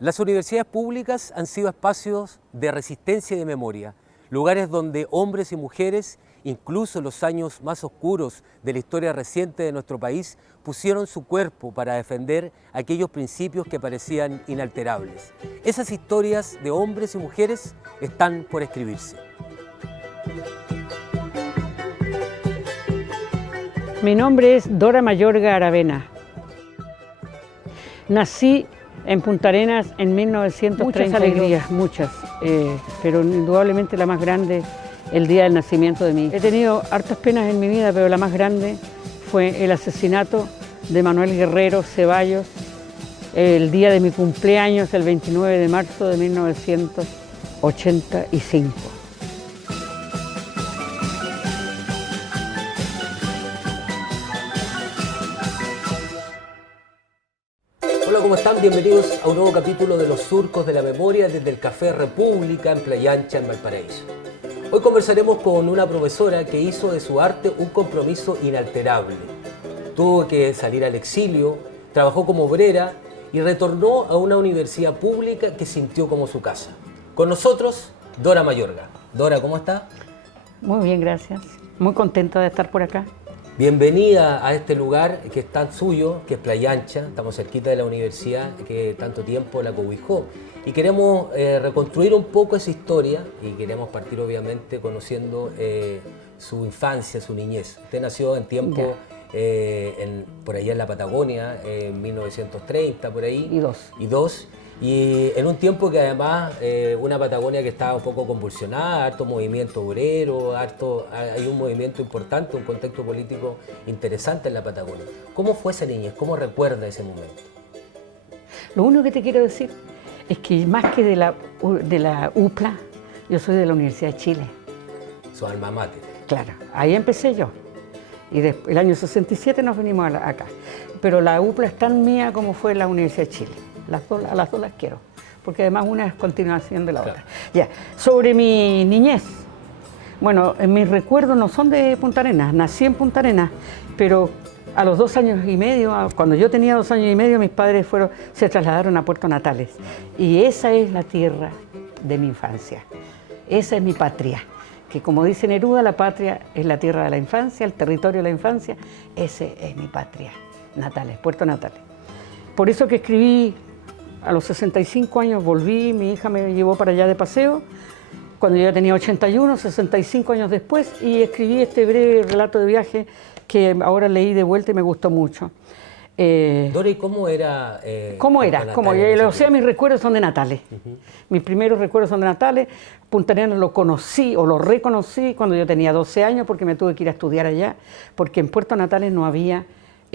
Las universidades públicas han sido espacios de resistencia y de memoria, lugares donde hombres y mujeres, incluso en los años más oscuros de la historia reciente de nuestro país, pusieron su cuerpo para defender aquellos principios que parecían inalterables. Esas historias de hombres y mujeres están por escribirse. Mi nombre es Dora Mayorga Aravena. Nací en Punta Arenas en 1932. Muchas alegrías, muchas, pero indudablemente la más grande, el día del nacimiento de mi hija. He tenido hartas penas en mi vida, pero la más grande fue el asesinato de Manuel Guerrero Ceballos, el día de mi cumpleaños, el 29 de marzo de 1985. Hola, ¿cómo están? Bienvenidos a un nuevo capítulo de Los Surcos de la Memoria desde el Café República en Playa Ancha, en Valparaíso. Hoy conversaremos con una profesora que hizo de su arte un compromiso inalterable. Tuvo que salir al exilio, trabajó como obrera y retornó a una universidad pública que sintió como su casa. Con nosotros, Dora Mayorga. Dora, ¿cómo está? Muy bien, gracias. Muy contenta de estar por acá. Bienvenida a este lugar que es tan suyo, que es Playa Ancha. Estamos cerquita de la universidad que tanto tiempo la cobijó. Y queremos reconstruir un poco esa historia y queremos partir obviamente conociendo su infancia, su niñez. Usted nació en tiempo, por allá en la Patagonia, en 1930, por ahí. Y en un tiempo que además, una Patagonia que estaba un poco convulsionada, harto movimiento obrero, hay un movimiento importante, un contexto político interesante en la Patagonia. ¿Cómo fue esa niñez? ¿Cómo recuerda ese momento? Lo único que te quiero decir es que más que de la UPLA, yo soy de la Universidad de Chile. Su alma mater. Claro, ahí empecé yo. Y después, el año 67 nos venimos acá. Pero la UPLA es tan mía como fue la Universidad de Chile. A las dos las quiero, porque además una es continuación de la otra. Ya, sobre mi niñez. Bueno, mis recuerdos no son de Punta Arenas, nací en Punta Arenas, pero a los 2 años y medio, cuando yo tenía 2 años y medio, mis padres se trasladaron a Puerto Natales. Y esa es la tierra de mi infancia, esa es mi patria. Que como dice Neruda, la patria es la tierra de la infancia, el territorio de la infancia, ese es mi patria, Natales, Puerto Natales. Por eso que escribí. A los 65 años volví, mi hija me llevó para allá de paseo, cuando yo ya tenía 81, 65 años después, y escribí este breve relato de viaje que ahora leí de vuelta y me gustó mucho. Dora, ¿y cómo era? Mis recuerdos son de Natales. Mis primeros recuerdos son de Natales. Punta Arenas lo conocí o lo reconocí cuando yo tenía 12 años porque me tuve que ir a estudiar allá, porque en Puerto Natales no había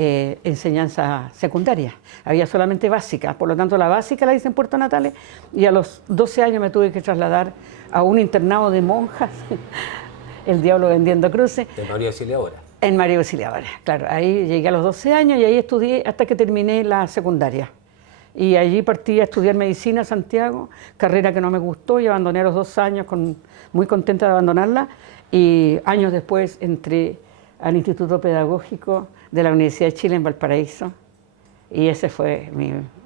enseñanza secundaria, había solamente básica, por lo tanto la básica la hice en Puerto Natales y a los 12 años me tuve que trasladar a un internado de monjas, el diablo vendiendo cruces. En María Auxiliadora. En María Auxiliadora, claro, ahí llegué a los 12 años y ahí estudié hasta que terminé la secundaria. Y allí partí a estudiar medicina a Santiago, carrera que no me gustó y abandoné a los 2 años, muy contenta de abandonarla, y años después entré al Instituto Pedagógico de la Universidad de Chile en Valparaíso, y ese fue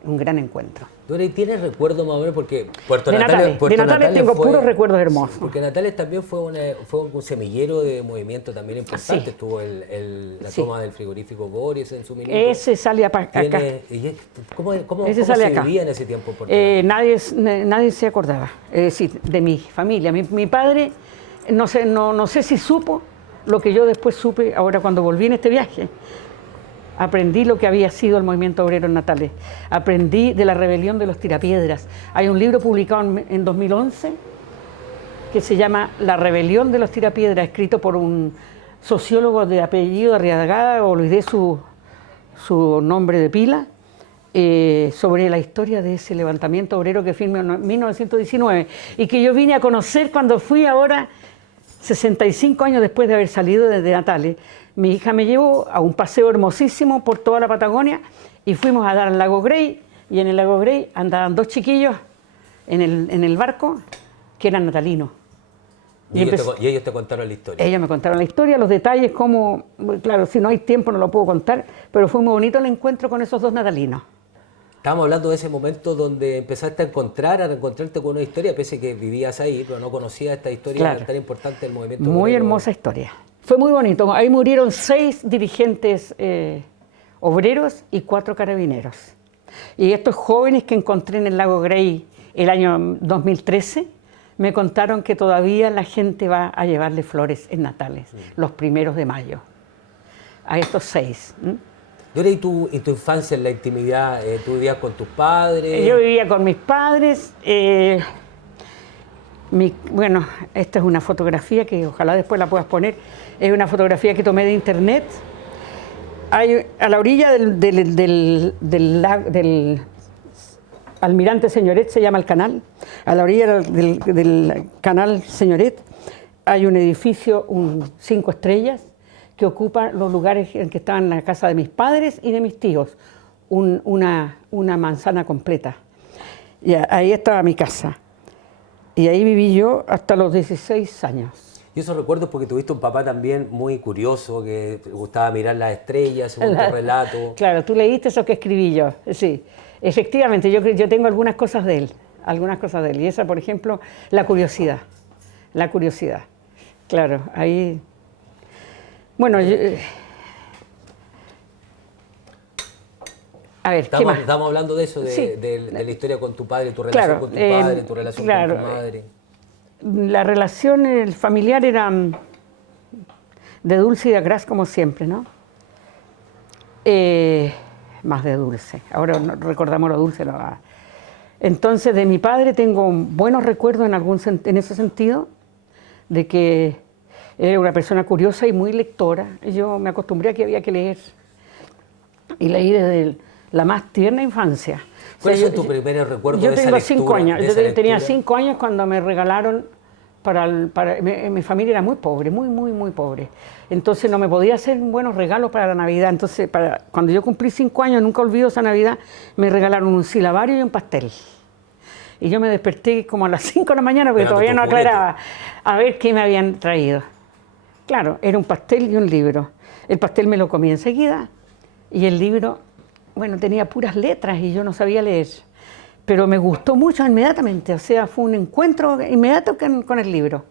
un gran encuentro. Dora, ¿y tienes recuerdos más o menos? Porque de Natales tengo puros recuerdos hermosos. Porque Natales también fue un semillero de movimiento también importante. Sí. Tuvo la toma del frigorífico Boris en su minuto. Ese sale acá. ¿Cómo ese se acá. vivía en ese tiempo en Puerto Natales? Nadie se acordaba, es decir, de mi familia. Mi padre, no sé si supo lo que yo después supe ahora cuando volví en este viaje. Aprendí lo que había sido el movimiento obrero en Natales. Aprendí de la rebelión de los tirapiedras. Hay un libro publicado en 2011 que se llama La rebelión de los tirapiedras, escrito por un sociólogo de apellido Arriagada, olvidé su nombre de pila, sobre la historia de ese levantamiento obrero que firmé en 1919 y que yo vine a conocer cuando fui ahora 65 años después de haber salido de Natales. Mi hija me llevó a un paseo hermosísimo por toda la Patagonia y fuimos a dar al lago Grey, y en el lago Grey andaban 2 chiquillos en el barco que eran natalinos. Y ellos te contaron la historia. Ellos me contaron la historia, los detalles, cómo, claro, si no hay tiempo no lo puedo contar, pero fue muy bonito el encuentro con esos 2 natalinos. Estábamos hablando de ese momento donde empezaste a reencontrarte con una historia, pese a que vivías ahí, pero no conocías esta historia tan importante del movimiento Muy obrero. hermosa historia. Fue muy bonito. Ahí murieron 6 dirigentes obreros y 4 carabineros. Y estos jóvenes que encontré en el lago Grey el año 2013, me contaron que todavía la gente va a llevarle flores en Natales, los 1 de mayo, a estos 6. ¿Y ahora y tu infancia en la intimidad? ¿Tú vivías con tus padres? Yo vivía con mis padres. Bueno, esta es una fotografía que ojalá después la puedas poner. Es una fotografía que tomé de internet. Hay, a la orilla del Almirante Señoret, se llama el canal. A la orilla del canal Señoret hay un edificio, 5 estrellas, que ocupa los lugares en que estaban la casa de mis padres y de mis tíos, una manzana completa. Y ahí estaba mi casa. Y ahí viví yo hasta los 16 años. Y esos recuerdos porque tuviste un papá también muy curioso, que te gustaba mirar las estrellas, según tu relato. Claro, tú leíste eso que escribí yo, sí. Efectivamente, yo tengo algunas cosas de él, Y esa, por ejemplo, la curiosidad. Claro, ahí... Bueno, a ver, ¿qué más? Estamos hablando de eso, Sí. de la historia con tu padre, tu relación con tu padre, tu relación con tu madre. La relación familiar era de dulce y de agraz, como siempre, ¿no? Más de dulce. Ahora recordamos lo dulce. Entonces, de mi padre tengo buenos recuerdos en ese sentido, de que era una persona curiosa y muy lectora. Yo me acostumbré a que había que leer. Y leí desde la más tierna infancia. ¿Cuáles son tus primeros recuerdos de esa lectura? Yo tengo 5 años. Yo tenía 5 años cuando me regalaron mi familia era muy pobre, muy pobre. Entonces no me podía hacer buenos regalos para la Navidad. Entonces, cuando yo cumplí 5 años, nunca olvido esa Navidad, me regalaron un silabario y un pastel. Y yo me desperté como a las 5 de la mañana, porque todavía no aclaraba, a ver qué me habían traído. Claro, era un pastel y un libro. El pastel me lo comí enseguida y el libro, bueno, tenía puras letras y yo no sabía leer. Pero me gustó mucho inmediatamente, o sea, fue un encuentro inmediato con el libro.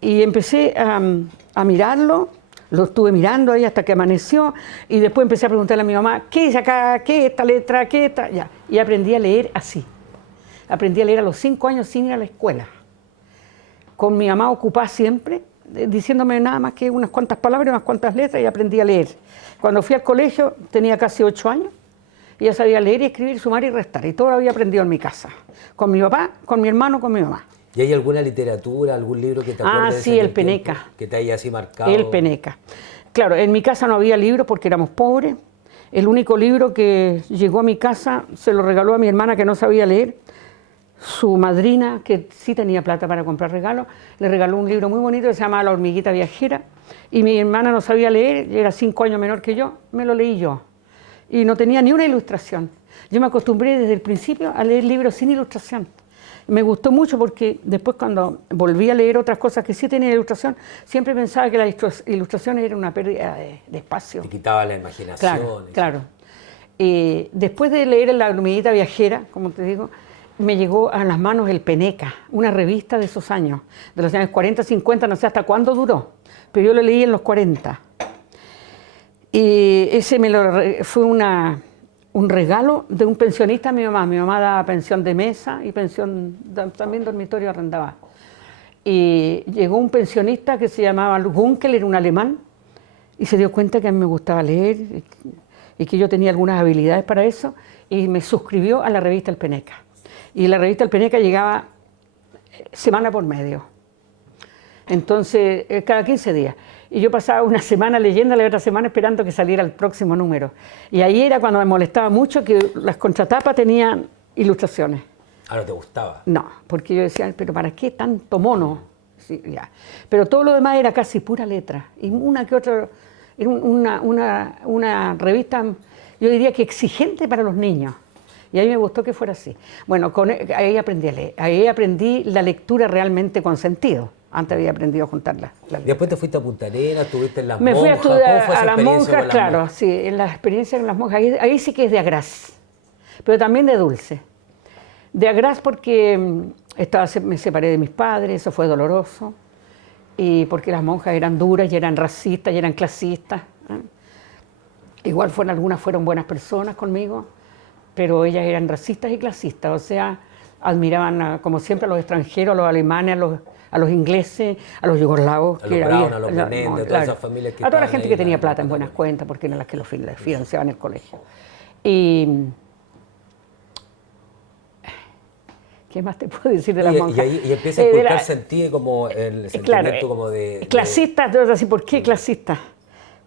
Y empecé a mirarlo, lo estuve mirando ahí hasta que amaneció, y después empecé a preguntarle a mi mamá, ¿qué es acá? ¿Qué es esta letra? ¿Qué es esta? Ya. Y aprendí a leer así. Aprendí a leer a los 5 años sin ir a la escuela. Con mi mamá ocupada siempre, diciéndome nada más que unas cuantas palabras, unas cuantas letras, y aprendí a leer. Cuando fui al colegio tenía casi 8 años, y ya sabía leer y escribir, sumar y restar, y todo lo había aprendido en mi casa, con mi papá, con mi hermano, con mi mamá. ¿Y hay alguna literatura, algún libro que te acuerdes? Sí, el Peneca. Que te haya así marcado. El Peneca. Claro, en mi casa no había libros porque éramos pobres. El único libro que llegó a mi casa se lo regaló a mi hermana que no sabía leer. Su madrina, que sí tenía plata para comprar regalos, le regaló un libro muy bonito que se llama La hormiguita viajera. Y mi hermana no sabía leer, era 5 años menor que yo, me lo leí yo. Y no tenía ni una ilustración. Yo me acostumbré desde el principio a leer libros sin ilustración. Me gustó mucho porque después cuando volví a leer otras cosas que sí tenían ilustración, siempre pensaba que la ilustración era una pérdida de espacio. Te quitaba la imaginación. Claro. Después de leer La hormiguita viajera, como te digo, me llegó a las manos el Peneca, una revista de esos años, de los años 40, 50, no sé hasta cuándo duró, pero yo lo leí en los 40. Y ese fue un regalo de un pensionista a mi mamá. Mi mamá daba pensión de mesa y también dormitorio arrendaba. Y llegó un pensionista que se llamaba Gunkel, era un alemán, y se dio cuenta que a mí me gustaba leer y que yo tenía algunas habilidades para eso, y me suscribió a la revista El Peneca. Y la revista El Peneca llegaba semana por medio. Entonces, cada 15 días. Y yo pasaba una semana leyéndola y otra semana esperando que saliera el próximo número. Y ahí era cuando me molestaba mucho que las contratapas tenían ilustraciones. ¿Ah, no te gustaba? No, porque yo decía, pero ¿para qué tanto mono? Sí, ya. Pero todo lo demás era casi pura letra. Y una que otra, era una revista, yo diría que exigente para los niños. Y a mí me gustó que fuera así. Bueno, ahí aprendí a leer. Ahí aprendí la lectura realmente con sentido. Antes había aprendido a juntarlas. Después te fuiste a Punta Arenas, estuviste en las monjas. Me fui a estudiar a las monjas, claro, monjas? sí, en la experiencia con las monjas. Ahí sí que es de agraz. pero también de dulce. De agraz porque me separé de mis padres, eso fue doloroso, y porque las monjas eran duras y eran racistas y eran clasistas. Igual algunas fueron buenas personas conmigo, pero ellas eran racistas y clasistas, o sea, admiraban como siempre a los extranjeros, a los alemanes, a los ingleses, a los yugoslavos, a los Brown, a los Menéndez, a todas esas familias que a toda la gente ahí, que tenía plata en buenas cuentas, porque eran las que los financiaban el colegio. Y ¿qué más te puedo decir de las monjas? Y empieza a inculcarse en ti como el sentimiento como de... Clasista, ¿por qué clasista?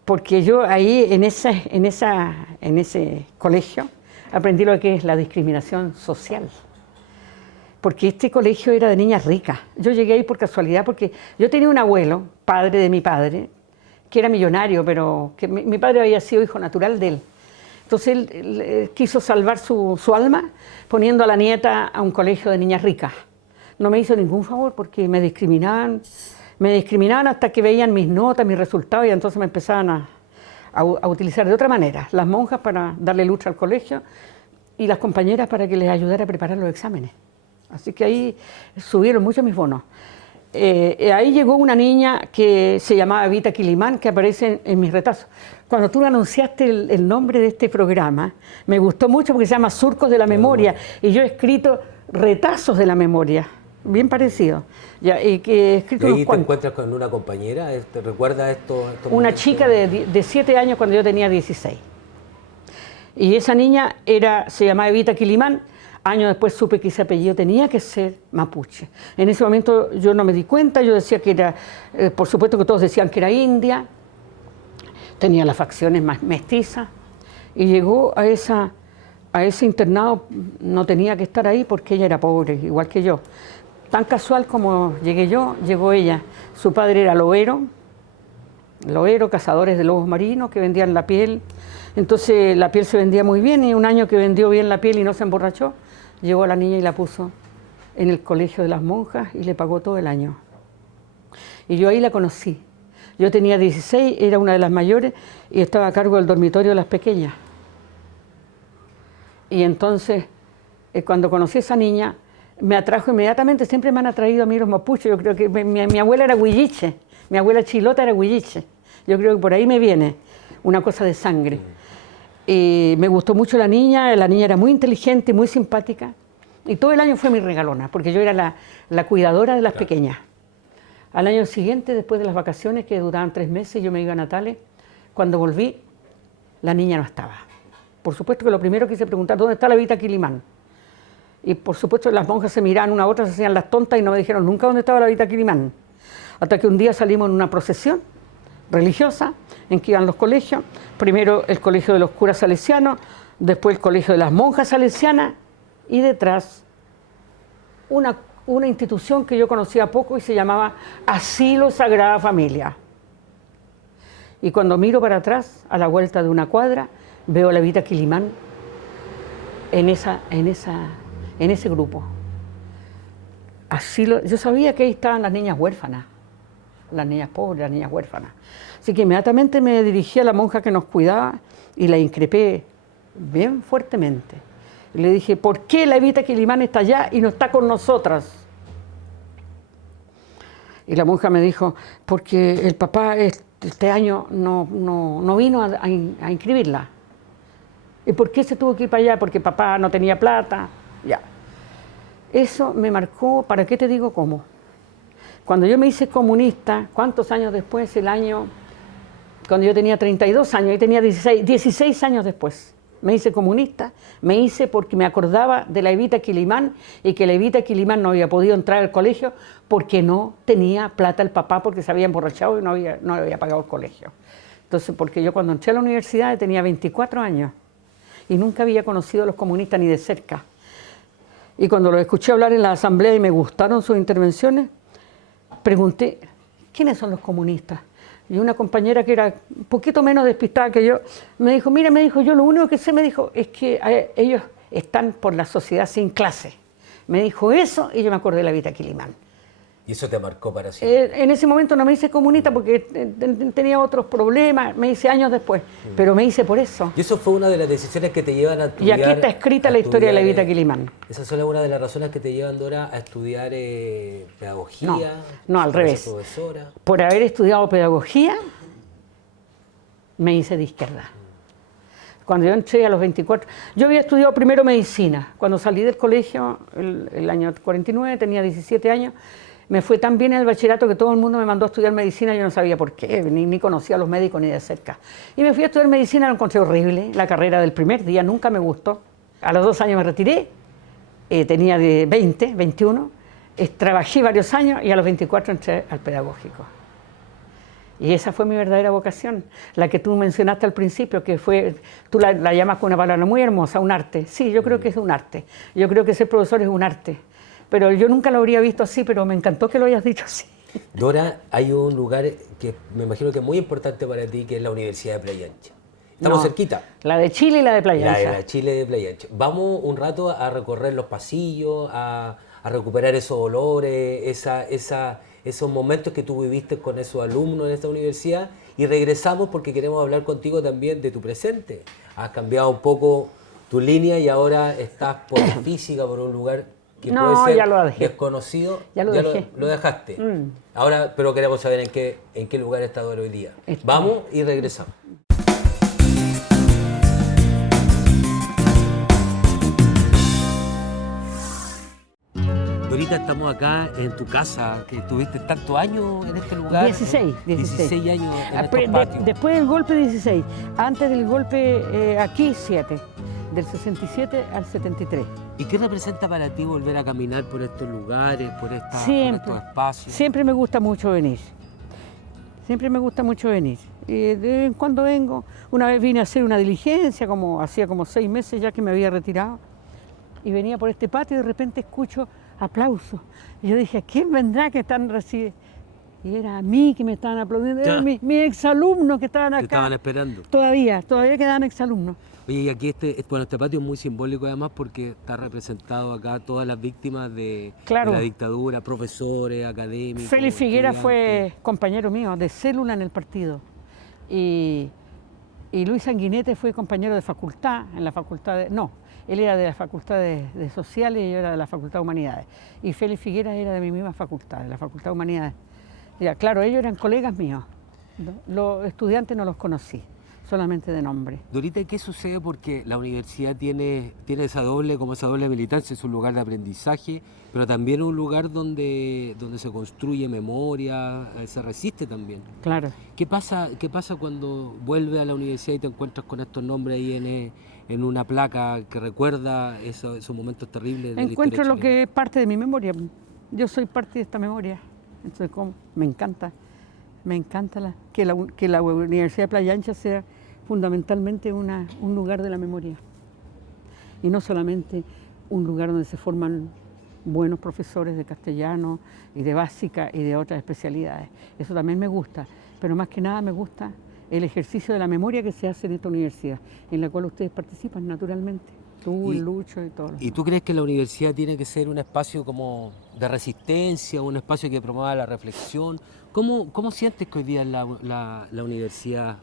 Porque yo ahí, en ese colegio, aprendí lo que es la discriminación social. Porque este colegio era de niñas ricas. Yo llegué ahí por casualidad porque yo tenía un abuelo, padre de mi padre, que era millonario, pero que mi padre había sido hijo natural de él. Entonces él quiso salvar su alma poniendo a la nieta a un colegio de niñas ricas. No me hizo ningún favor porque me discriminaban hasta que veían mis notas, mis resultados, y entonces me empezaban a utilizar de otra manera. Las monjas para darle lucha al colegio y las compañeras para que les ayudara a preparar los exámenes. Así que ahí subieron mucho mis bonos. Ahí llegó una niña que se llamaba Evita Quilimán, que aparece en mis retazos. Cuando tú anunciaste el nombre de este programa, me gustó mucho porque se llama Surcos de la Memoria, y yo he escrito retazos de la memoria, bien parecido. Y que he escrito ¿Y ahí te encuentras con una compañera? ¿Te recuerda esto? Una chica de 7 años cuando yo tenía 16. Y esa niña se llamaba Evita Quilimán. Años después supe que ese apellido tenía que ser mapuche. En ese momento yo no me di cuenta, yo decía que era, por supuesto que todos decían que era india, tenía las facciones más mestizas, y llegó a ese internado, no tenía que estar ahí porque ella era pobre, igual que yo. Tan casual como llegué yo, llegó ella. Su padre era loero, cazadores de lobos marinos que vendían la piel. Entonces la piel se vendía muy bien, y un año que vendió bien la piel y no se emborrachó, llevó a la niña y la puso en el colegio de las monjas y le pagó todo el año. Y yo ahí la conocí. Yo tenía 16, era una de las mayores y estaba a cargo del dormitorio de las pequeñas. Y entonces, cuando conocí a esa niña, me atrajo inmediatamente. Siempre me han atraído a mí los mapuches. Yo creo que mi abuela era huilliche, mi abuela Chilota era huilliche. Yo creo que por ahí me viene una cosa de sangre. Y me gustó mucho la niña era muy inteligente, muy simpática, y todo el año fue mi regalona, porque yo era la cuidadora de las pequeñas. Al año siguiente, después de las vacaciones, que duraban 3 meses, yo me iba a Natales. Cuando volví, la niña no estaba. Por supuesto que lo primero quise preguntar, ¿dónde está la Evita Quilimán? Y por supuesto las monjas se miraban una a otra, se hacían las tontas y no me dijeron nunca dónde estaba la Evita Quilimán. Hasta que un día salimos en una procesión religiosa en que iban los colegios, primero el colegio de los curas salesianos, después el colegio de las monjas salesianas, y detrás una institución que yo conocía poco y se llamaba Asilo Sagrada Familia. Y cuando miro para atrás, a la vuelta de una cuadra, veo a la Evita Quilimán en ese grupo. Yo sabía que ahí estaban las niñas huérfanas, las niñas pobres, las niñas huérfanas. Así que inmediatamente me dirigí a la monja que nos cuidaba y la increpé bien fuertemente. Y le dije, ¿por qué la Evita Quilimán está allá y no está con nosotras? Y la monja me dijo, porque el papá este año no vino a inscribirla. ¿Y por qué se tuvo que ir para allá? Porque papá no tenía plata. Ya. Eso me marcó, ¿para qué te digo cómo? Cuando yo me hice comunista, ¿cuántos años después? Cuando yo tenía 32 años, y tenía 16 años después. Me hice comunista, me hice porque me acordaba de la Evita Quilimán, y que la Evita Quilimán no había podido entrar al colegio porque no tenía plata el papá, porque se había emborrachado y no había pagado el colegio. Entonces, porque yo cuando entré a la universidad tenía 24 años y nunca había conocido a los comunistas ni de cerca. Y cuando los escuché hablar en la asamblea y me gustaron sus intervenciones, pregunté, ¿quiénes son los comunistas? Y una compañera que era un poquito menos despistada que yo, me dijo, mira, yo lo único que sé, me dijo, es que ellos están por la sociedad sin clase. Me dijo eso y yo me acordé de la Evita Quilimán. Y eso te marcó para siempre. En ese momento no me hice comunista porque tenía otros problemas, me hice años después, pero me hice por eso. Y eso fue una de las decisiones que te llevan a Y estudiar. aquí está escrita la historia de Levita Quilimán. Esa es una de las razones que te llevan, Dora, a estudiar pedagogía. No, al revés. Profesora. Por haber estudiado pedagogía, me hice de izquierda. Cuando yo entré a los 24, yo había estudiado primero medicina. Cuando salí del colegio, el año 49, tenía 17 años, me fue tan bien en el bachillerato que todo el mundo me mandó a estudiar medicina, yo no sabía por qué, ni conocía a los médicos ni de cerca. Y me fui a estudiar medicina, lo encontré horrible, la carrera del primer día nunca me gustó. A los 2 años me retiré, tenía de 20, 21, trabajé varios años y a los 24 entré al pedagógico. Y esa fue mi verdadera vocación, la que tú mencionaste al principio, que fue, tú la llamas con una palabra muy hermosa, un arte. Sí, yo creo que es un arte. Yo creo que ser profesor es un arte. Pero yo nunca lo habría visto así, pero me encantó que lo hayas dicho así. Dora, hay un lugar que me imagino que es muy importante para ti, que es la Universidad de Playa Ancha. Estamos cerquita. La de Chile y la de Playa Ancha. La de Chile de Playa Ancha. Vamos un rato a recorrer los pasillos, a recuperar esos olores, esos momentos que tú viviste con esos alumnos en esta universidad, y regresamos porque queremos hablar contigo también de tu presente. Has cambiado un poco tu línea y ahora estás por física, por un lugar que puede ser ya lo dejé. desconocido. Ya lo dejé. Lo dejaste. Ahora, pero queremos saber en qué lugar está Dora hoy día. Vamos y regresamos. Dorita, estamos acá en tu casa, que estuviste tantos años en este lugar. 16 años en estos patios. Después del golpe 16, antes del golpe aquí 7, del 67 al 73. ¿Y qué representa para ti volver a caminar por estos lugares, por estos espacios? Siempre me gusta mucho venir. Siempre me gusta mucho venir. Y de vez en cuando vengo. Una vez vine a hacer una diligencia, hacía como 6 meses ya que me había retirado. Y venía por este patio y de repente escucho aplausos. Y yo dije, ¿quién vendrá que están recibiendo? Y era a mí que me estaban aplaudiendo, eran mis exalumnos que estaban acá. Te estaban esperando. Todavía quedaban exalumnos. Oye, y aquí este patio es muy simbólico además porque está representado acá todas las víctimas de la dictadura, profesores, académicos. Félix Figuera fue compañero mío de célula en el partido. Y Luis Sanguinete fue compañero de facultad, en la facultad de... No, él era de la facultad de Sociales y yo era de la facultad de Humanidades. Y Félix Figuera era de mi misma facultad, de la facultad de Humanidades. Ya, claro, ellos eran colegas míos. Los estudiantes no los conocí, solamente de nombre. Dorita, ¿qué sucede? Porque la universidad tiene esa doble militancia, es un lugar de aprendizaje, pero también un lugar donde se construye memoria, se resiste también. Claro. ¿Qué pasa cuando vuelves a la universidad y te encuentras con estos nombres ahí en una placa que recuerda esos momentos terribles de Encuentro la lo que es parte de mi memoria. Yo soy parte de esta memoria. Entonces, me encanta que la Universidad de Playa Ancha sea fundamentalmente un lugar de la memoria. Y no solamente un lugar donde se forman buenos profesores de castellano y de básica y de otras especialidades. Eso también me gusta, pero más que nada me gusta el ejercicio de la memoria que se hace en esta universidad, en la cual ustedes participan naturalmente. Tú, el Lucho y todos. ¿Y tú crees que la universidad tiene que ser un espacio como de resistencia, un espacio que promueva la reflexión? ¿Cómo sientes que hoy día la universidad,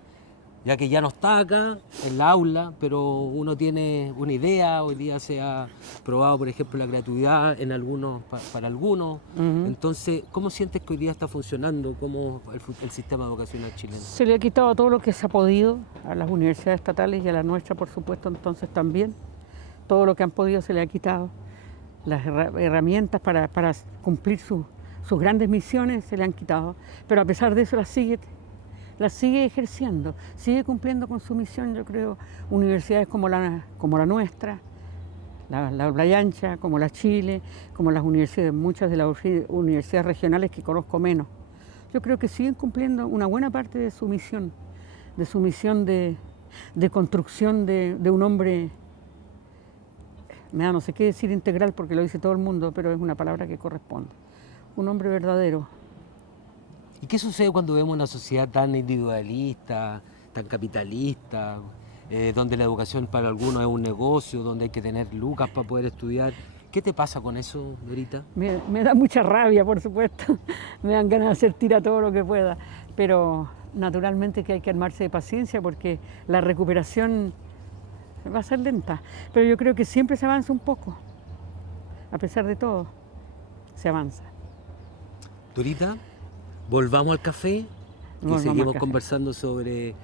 ya que ya no está acá en la aula, pero uno tiene una idea, hoy día se ha probado, por ejemplo, la gratuidad para algunos? Entonces, ¿cómo sientes que hoy día está funcionando el sistema educacional chileno? Se le ha quitado todo lo que se ha podido a las universidades estatales y a la nuestra, por supuesto, entonces también. Todo lo que han podido se le ha quitado. Las herramientas para cumplir sus grandes misiones se le han quitado. Pero a pesar de eso las sigue ejerciendo, sigue cumpliendo con su misión, yo creo. Universidades como la nuestra, la Playa Ancha, como la Chile, como las universidades, muchas de las universidades regionales que conozco menos. Yo creo que siguen cumpliendo una buena parte de su misión de construcción de un hombre. No sé qué decir integral porque lo dice todo el mundo, pero es una palabra que corresponde. Un hombre verdadero. ¿Y qué sucede cuando vemos una sociedad tan individualista, tan capitalista, donde la educación para algunos es un negocio, donde hay que tener lucas para poder estudiar? ¿Qué te pasa con eso, Dorita? Me da mucha rabia, por supuesto. Me dan ganas de hacer tira todo lo que pueda. Pero naturalmente que hay que armarse de paciencia porque la recuperación va a ser lenta. Pero yo creo que siempre se avanza un poco. A pesar de todo, se avanza. Dorita, volvamos al café y Volvamos al seguimos café. conversando sobre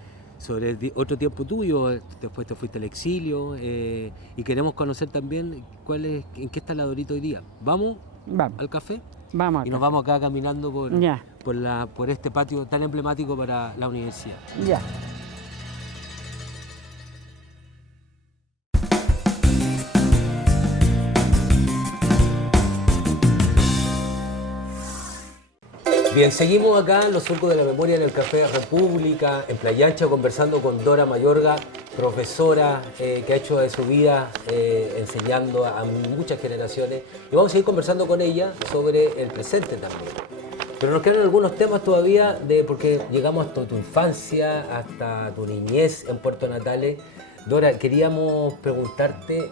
otro tiempo tuyo. Después te fuiste al exilio y queremos conocer también en qué está la Dorita hoy día. ¿Vamos Vamos, al café? vamos Y nos acá. vamos acá caminando Ya. por este patio tan emblemático para la universidad. Ya. Bien, seguimos acá en los surcos de la memoria en el Café República, en Playa Ancha, conversando con Dora Mayorga, profesora que ha hecho de su vida enseñando a muchas generaciones. Y vamos a seguir conversando con ella sobre el presente también. Pero nos quedan algunos temas todavía, porque llegamos hasta tu infancia, hasta tu niñez en Puerto Natales. Dora, queríamos preguntarte,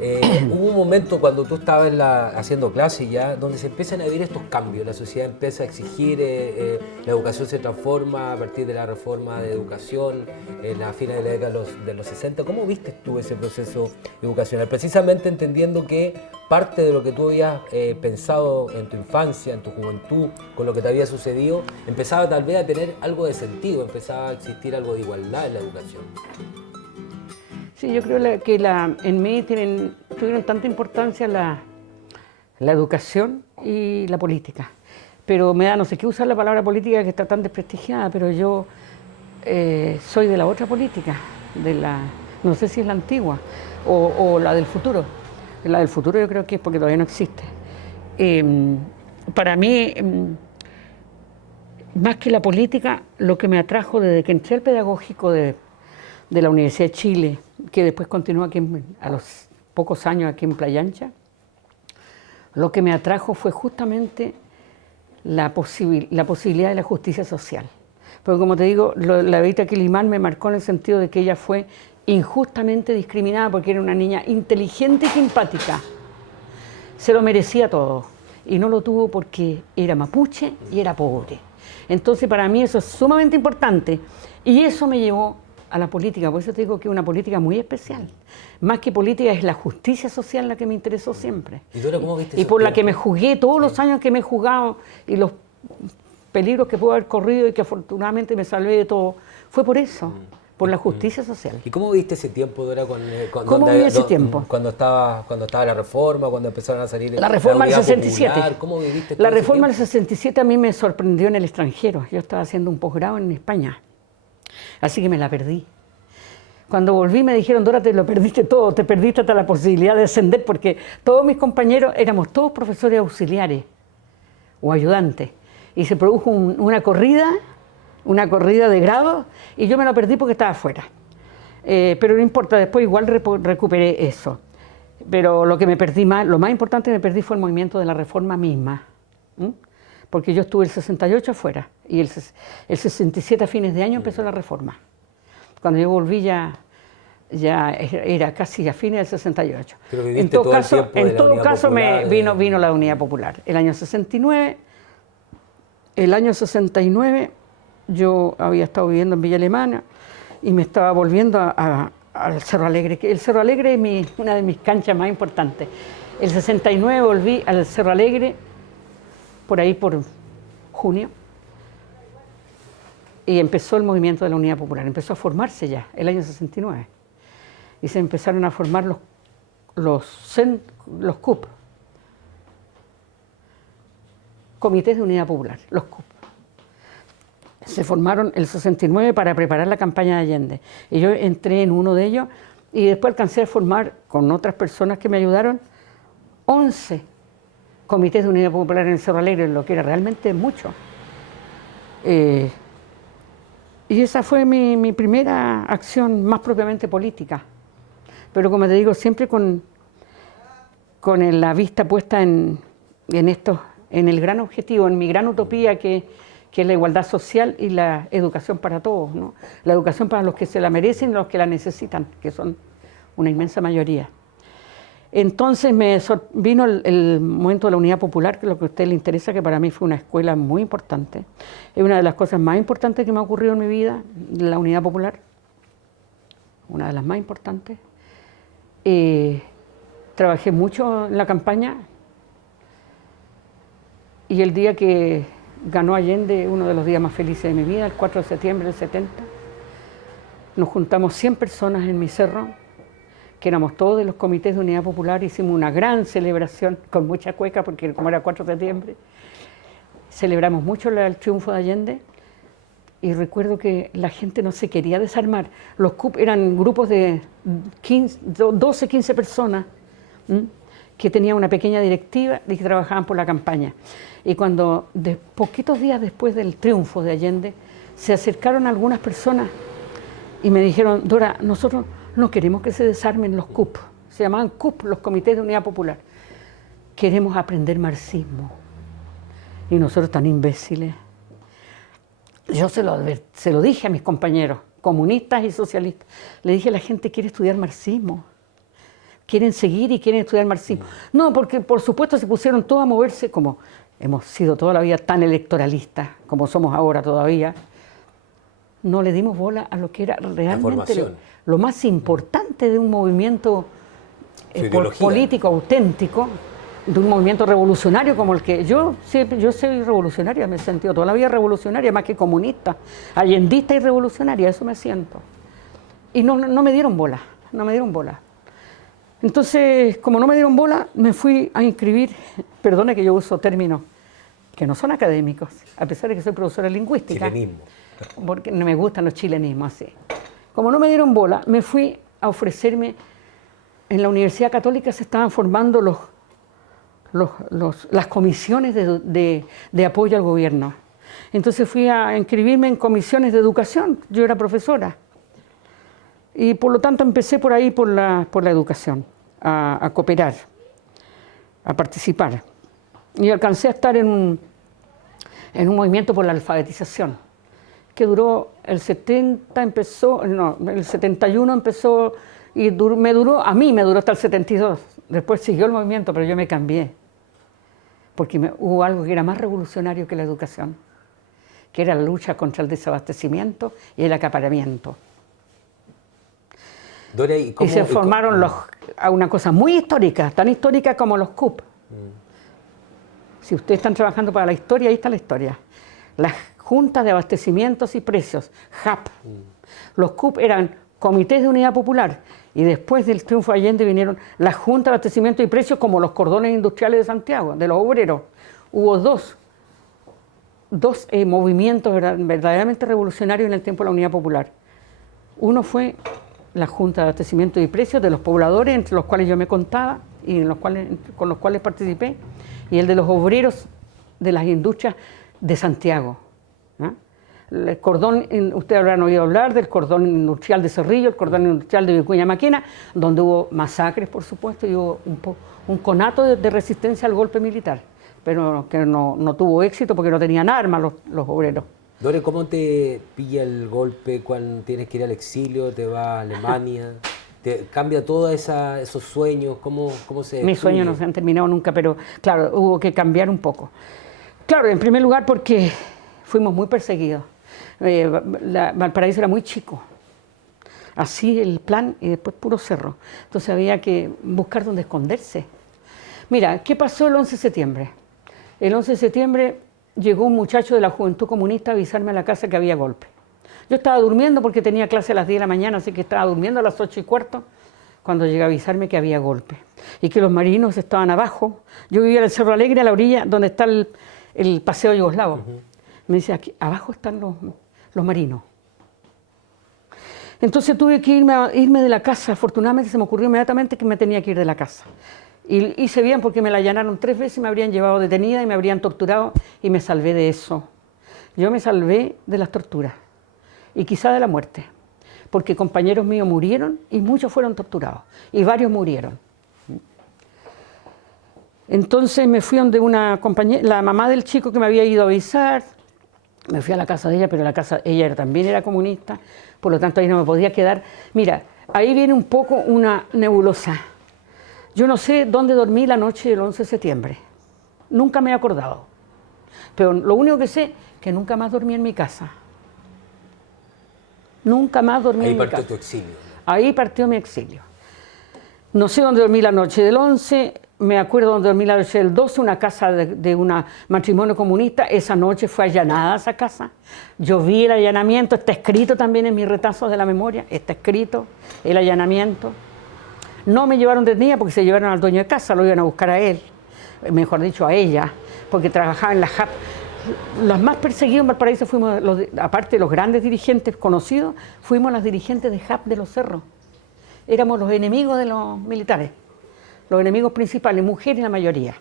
hubo un momento cuando tú estabas haciendo clase ya, donde se empiezan a vivir estos cambios, la sociedad empieza a exigir, la educación se transforma a partir de la reforma de educación, en la fines de la década de los 60. ¿Cómo viste tú ese proceso educacional? Precisamente entendiendo que parte de lo que tú habías pensado en tu infancia, en tu juventud, con lo que te había sucedido, empezaba tal vez a tener algo de sentido, empezaba a existir algo de igualdad en la educación. Sí, yo creo que en mí tuvieron tanta importancia la educación y la política. Pero me da, no sé qué usar la palabra política que está tan desprestigiada, pero yo soy de la otra política, no sé si es la antigua o la del futuro. La del futuro yo creo que es porque todavía no existe. Para mí, más que la política, lo que me atrajo desde que entré al pedagógico de la Universidad de Chile, que después continuó aquí a los pocos años aquí en Playa Ancha, lo que me atrajo fue justamente la posibilidad de la justicia social. Porque como te digo, la Dorita Quilimán me marcó en el sentido de que ella fue injustamente discriminada porque era una niña inteligente y simpática. Se lo merecía todo y no lo tuvo porque era mapuche y era pobre. Entonces para mí eso es sumamente importante y eso me llevó a la política, por eso te digo que es una política muy especial. Más que política es la justicia social la que me interesó siempre. ¿Y Dora, cómo viste Y esos por la que me tiempos? jugué, todos los años que me he jugado y los peligros que puedo haber corrido y que afortunadamente me salvé de todo, fue por eso, por la justicia social. ¿Y cómo viste ese tiempo, Dora? ¿Cómo vi ese tiempo? Cuando estaba la reforma, cuando empezaron a salir La reforma del unidad 67. popular, ¿cómo viviste La todo ese reforma del tiempo? 67 a mí me sorprendió en el extranjero. Yo estaba haciendo un posgrado en España, así que me la perdí. Cuando volví me dijeron, Dora, te lo perdiste todo, te perdiste hasta la posibilidad de ascender, porque todos mis compañeros éramos todos profesores auxiliares o ayudantes. Y se produjo una corrida de grado, y yo me la perdí porque estaba afuera. Pero no importa, después igual recuperé eso. Pero lo que me perdí más, lo más importante que me perdí fue el movimiento de la reforma misma. Porque yo estuve el 68 afuera, y el 67 a fines de año empezó la reforma. Cuando yo volví ya era casi a fines del 68. Pero viviste todo el tiempo de la en todo Unidad caso Popular, vino la Unidad Popular. El año 69 yo había estado viviendo en Villa Alemana y me estaba volviendo al Cerro Alegre. El Cerro Alegre es una de mis canchas más importantes. El 69 volví al Cerro Alegre, por ahí por junio, y empezó el movimiento de la Unidad Popular, empezó a formarse ya, el año 69. Y se empezaron a formar los CUP, Comités de Unidad Popular, los CUP. Se formaron el 69 para preparar la campaña de Allende. Y yo entré en uno de ellos y después alcancé a formar, con otras personas que me ayudaron, 11 comités de Unidad Popular en el Cerro Alegre, lo que era realmente mucho. Y esa fue mi primera acción más propiamente política. Pero como te digo, siempre con la vista puesta en el gran objetivo, en mi gran utopía que es la igualdad social y la educación para todos, ¿no? La educación para los que se la merecen y los que la necesitan, que son una inmensa mayoría. Entonces vino el momento de la Unidad Popular, que es lo que a usted le interesa, que para mí fue una escuela muy importante. Es una de las cosas más importantes que me ha ocurrido en mi vida, la Unidad Popular. Una de las más importantes. Trabajé mucho en la campaña y el día que ganó Allende, uno de los días más felices de mi vida, el 4 de septiembre del 70, nos juntamos 100 personas en mi cerro, que éramos todos de los comités de Unidad Popular, hicimos una gran celebración con mucha cueca, porque como era 4 de septiembre, celebramos mucho el triunfo de Allende, y recuerdo que la gente no se quería desarmar. Los CUP eran grupos de 12, 15 personas que tenían una pequeña directiva y que trabajaban por la campaña. Y cuando, poquitos días después del triunfo de Allende, se acercaron algunas personas y me dijeron: Dora, nosotros no queremos que se desarmen los CUP, se llamaban CUP, los Comités de Unidad Popular. Queremos aprender marxismo. Y nosotros tan imbéciles. Yo se lo dije a mis compañeros, comunistas y socialistas. Le dije: la gente quiere estudiar marxismo. Quieren seguir y quieren estudiar marxismo. No, porque por supuesto se pusieron todos a moverse, como hemos sido toda la vida tan electoralistas, como somos ahora todavía. No le dimos bola a lo que era realmente lo más importante de un movimiento político auténtico, de un movimiento revolucionario como el que yo soy revolucionaria, me he sentido toda la vida revolucionaria, más que comunista, allendista y revolucionaria, eso me siento. Y no me dieron bola, no me dieron bola. Entonces, como no me dieron bola, me fui a inscribir, perdone que yo uso términos que no son académicos, a pesar de que soy profesora de lingüística. Chilenismo. Porque no me gustan los chilenismos así. Como no me dieron bola, me fui a ofrecerme. En la Universidad Católica se estaban formando las comisiones de apoyo al gobierno. Entonces fui a inscribirme en comisiones de educación, yo era profesora. Y por lo tanto empecé por ahí, por la educación, a cooperar, a participar. Y alcancé a estar en un movimiento por la alfabetización, que duró, el 71 empezó y a mí me duró hasta el 72. Después siguió el movimiento, pero yo me cambié, porque hubo algo que era más revolucionario que la educación, que era la lucha contra el desabastecimiento y el acaparamiento. Dora, y se formaron a una cosa muy histórica, tan histórica como los CUP. Si ustedes están trabajando para la historia, ahí está la historia. Las juntas de abastecimientos y precios, JAP. Los CUP eran comités de unidad popular, y después del triunfo de Allende vinieron las juntas de abastecimiento y precios, como los cordones industriales de Santiago, de los obreros. Hubo dos movimientos verdaderamente revolucionarios en el tiempo de la Unidad Popular. Uno fue la Junta de Abastecimiento y Precios de los pobladores, entre los cuales yo me contaba y con los cuales participé, y el de los obreros de las industrias de Santiago. El cordón, ustedes habrán oído hablar del cordón industrial de Cerrillo, el cordón industrial de Vicuña Maquena, donde hubo masacres, por supuesto, y hubo un conato de resistencia al golpe militar, pero que no tuvo éxito porque no tenían armas los obreros. Dore, ¿cómo te pilla el golpe cuando tienes que ir al exilio, te vas a Alemania? ¿Te cambia todos esos sueños? ¿Cómo se Mis sueños no se han terminado nunca, pero claro, hubo que cambiar un poco. Claro, en primer lugar porque fuimos muy perseguidos. Valparaíso era muy chico, así el plan, y después puro cerro. Entonces había que buscar dónde esconderse. Mira, ¿qué pasó el 11 de septiembre? El 11 de septiembre llegó un muchacho de la Juventud Comunista a avisarme a la casa que había golpe. Yo estaba durmiendo porque tenía clase a las 10 de la mañana, así que estaba durmiendo a las 8:15 cuando llegó a avisarme que había golpe y que los marinos estaban abajo. Yo vivía en el Cerro Alegre, a la orilla donde está el Paseo Yugoslavo. Me dice: aquí abajo están los marinos. Entonces tuve que irme de la casa. Afortunadamente se me ocurrió inmediatamente que me tenía que ir de la casa. Y hice bien porque me la allanaron 3 veces, me habrían llevado detenida y me habrían torturado, y me salvé de eso. Yo me salvé de las torturas y quizá de la muerte, porque compañeros míos murieron y muchos fueron torturados y varios murieron. Entonces me fui donde una compañera, la mamá del chico que me había ido a avisar. Me fui a la casa de ella, pero ella también era comunista, por lo tanto ahí no me podía quedar. Mira, ahí viene un poco una nebulosa. Yo no sé dónde dormí la noche del 11 de septiembre. Nunca me he acordado. Pero lo único que sé es que nunca más dormí en mi casa. Nunca más dormí en mi casa. Ahí partió tu exilio. Ahí partió mi exilio. No sé dónde dormí la noche del 11, me acuerdo dónde dormí la noche del 12, una casa de un matrimonio comunista. Esa noche fue allanada esa casa. Yo vi el allanamiento, está escrito también en mis retazos de la memoria, está escrito el allanamiento. No me llevaron detenida porque se llevaron al dueño de casa, lo iban a buscar a él, mejor dicho a ella, porque trabajaba en la JAP. Los más perseguidos en Valparaíso fuimos, aparte de los grandes dirigentes conocidos, fuimos las dirigentes de JAP de los Cerros. Éramos los enemigos de los militares, los enemigos principales, mujeres la mayoría.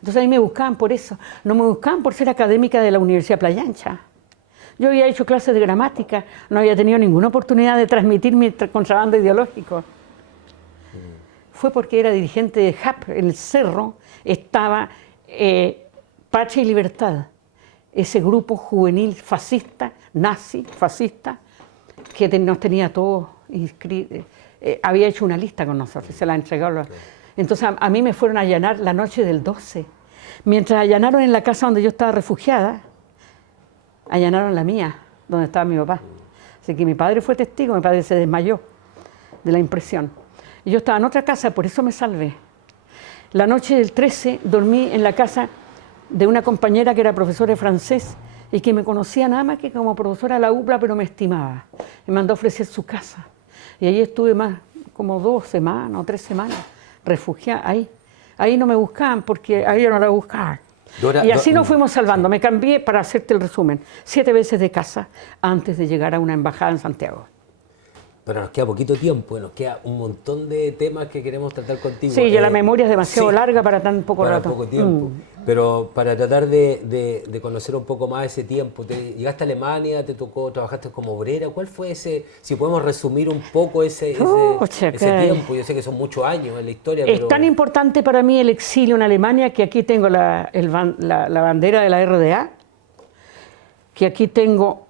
Entonces a mí me buscaban por eso, no me buscaban por ser académica de la Universidad Playa Ancha. Yo había hecho clases de gramática, no había tenido ninguna oportunidad de transmitir mi contrabando ideológico. Fue porque era dirigente de JAP, en el Cerro estaba Patria y Libertad, ese grupo juvenil fascista, nazi, fascista, que nos tenía todos inscritos. Había hecho una lista con nosotros, se la entregó. Entonces a mí me fueron a allanar la noche del 12. Mientras allanaron en la casa donde yo estaba refugiada, allanaron la mía, donde estaba mi papá. Así que mi padre fue testigo, mi padre se desmayó de la impresión. Y yo estaba en otra casa, por eso me salvé. La noche del 13 dormí en la casa de una compañera que era profesora de francés y que me conocía nada más que como profesora de la UPLA, pero me estimaba. Me mandó a ofrecer su casa. Y ahí estuve más, como 2 semanas o 3 semanas, refugiada ahí. Ahí no me buscaban porque ahí yo no la buscaba. Y así nos fuimos salvando. Me cambié, para hacerte el resumen, 7 veces de casa antes de llegar a una embajada en Santiago. Pero nos queda poquito tiempo, nos queda un montón de temas que queremos tratar contigo. Sí, ya la memoria es demasiado larga para tan poco rato. Para poco tiempo. Pero para tratar de conocer un poco más ese tiempo, llegaste a Alemania, te tocó, trabajaste como obrera. ¿Cuál fue ese, si podemos resumir un poco ese tiempo? Yo sé que son muchos años en la historia. Es tan importante para mí el exilio en Alemania que aquí tengo la bandera de la RDA, que aquí tengo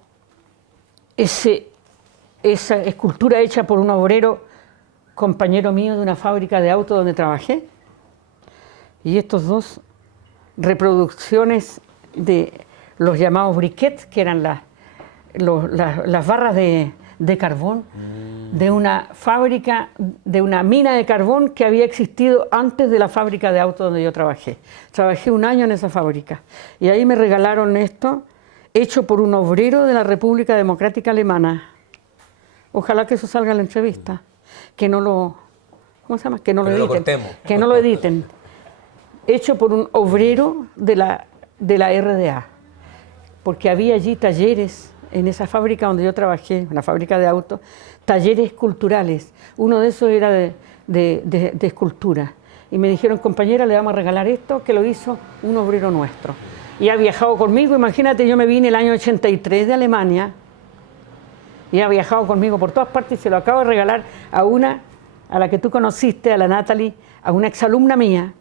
esa escultura hecha por un obrero, compañero mío de una fábrica de autos donde trabajé, y estos 2 reproducciones de los llamados briquettes, que eran las barras de carbón de una fábrica, de una mina de carbón que había existido antes de la fábrica de autos donde yo trabajé. Trabajé 1 año en esa fábrica, y ahí me regalaron esto, hecho por un obrero de la República Democrática Alemana. Ojalá que eso salga en la entrevista, que no lo, ¿cómo se llama? Que no lo editen, que no lo editen. Hecho por un obrero de la RDA, porque había allí talleres en esa fábrica donde yo trabajé, en la fábrica de autos, talleres culturales. Uno de esos era de escultura. Y me dijeron, compañera, le vamos a regalar esto, que lo hizo un obrero nuestro. Y ha viajado conmigo, imagínate, yo me vine el año 83 de Alemania, y ha viajado conmigo por todas partes y se lo acabo de regalar a la que tú conociste, a la Natalie, a una exalumna mía.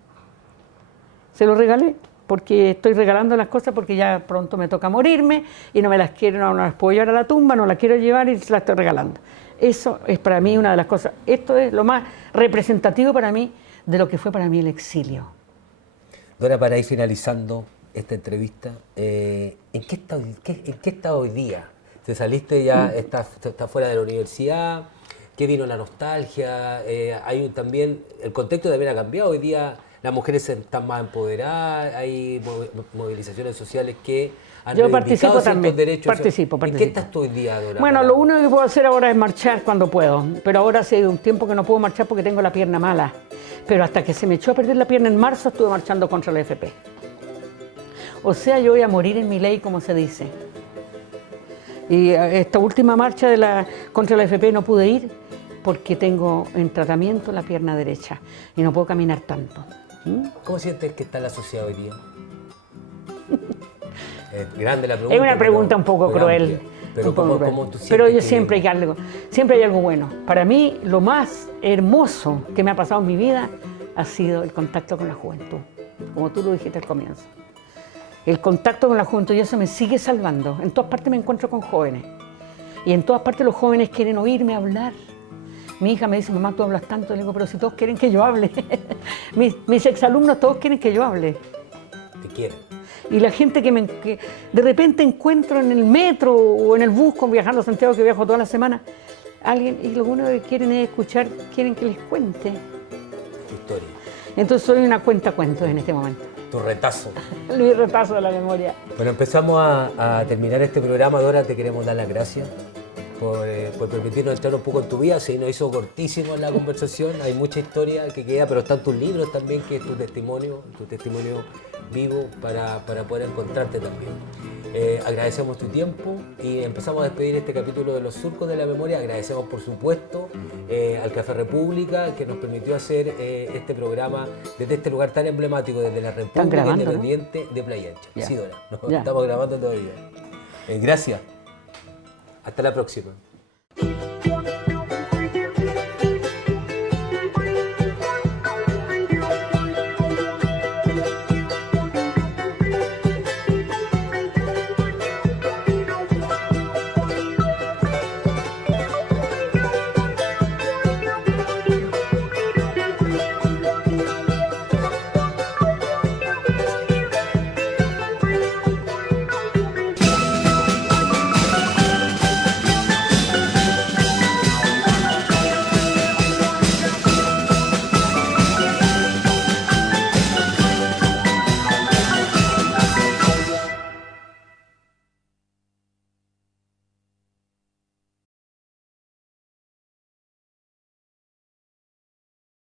Se lo regalé porque estoy regalando las cosas porque ya pronto me toca morirme y no me las quiero, no las puedo llevar a la tumba, no las quiero llevar y se las estoy regalando. Eso es para mí una de las cosas, esto es lo más representativo para mí de lo que fue para mí el exilio. Dora, para ir finalizando esta entrevista, ¿en qué está hoy día? ¿Te saliste ya, estás fuera de la universidad? ¿Qué vino la nostalgia? Hay también, el contexto también ha cambiado. Hoy día las mujeres están más empoderadas, hay movilizaciones sociales que han reivindicado ciertos derechos. Participo. ¿En qué estás tú hoy día, Dora? Bueno, lo único que puedo hacer ahora es marchar cuando puedo, pero ahora hace un tiempo que no puedo marchar porque tengo la pierna mala. Pero hasta que se me echó a perder la pierna en marzo estuve marchando contra la AFP. O sea, yo voy a morir en mi ley, como se dice. Y esta última marcha contra la AFP no pude ir porque tengo en tratamiento la pierna derecha y no puedo caminar tanto. ¿Cómo sientes que está la sociedad hoy día? Es grande la pregunta. Es una pregunta un poco cruel. Pero ¿cómo tú sientes? Pero siempre hay algo bueno. Para mí lo más hermoso que me ha pasado en mi vida ha sido el contacto con la juventud, como tú lo dijiste al comienzo. El contacto con la juventud, y eso me sigue salvando. En todas partes me encuentro con jóvenes. Y en todas partes los jóvenes quieren oírme hablar. Mi hija me dice, mamá, tú hablas tanto. Le digo, pero si todos quieren que yo hable. Mis exalumnos todos quieren que yo hable. Te quieren. Y la gente que de repente encuentro en el metro o en el bus viajando a Santiago, que viajo toda la semana, alguien, y lo único que quieren es escuchar, quieren que les cuente. Tu historia. Entonces soy una cuentacuentos en este momento. Tu retazo. Mi repaso de la memoria. Bueno, empezamos a terminar este programa. Dora, te queremos dar las gracias por permitirnos entrar un poco en tu vida. Se nos hizo cortísimo la conversación, hay mucha historia que queda, pero están tus libros también, que es tu testimonio vivo para poder encontrarte también. Agradecemos tu tiempo y empezamos a despedir este capítulo de Los Surcos de la Memoria. Agradecemos, por supuesto, al Café República, que nos permitió hacer este programa desde este lugar tan emblemático, desde la República Independiente, ¿no?, de Playa Ancha. Ya. Sí, Dora, Ya. estamos grabando todavía. Gracias. Hasta la próxima.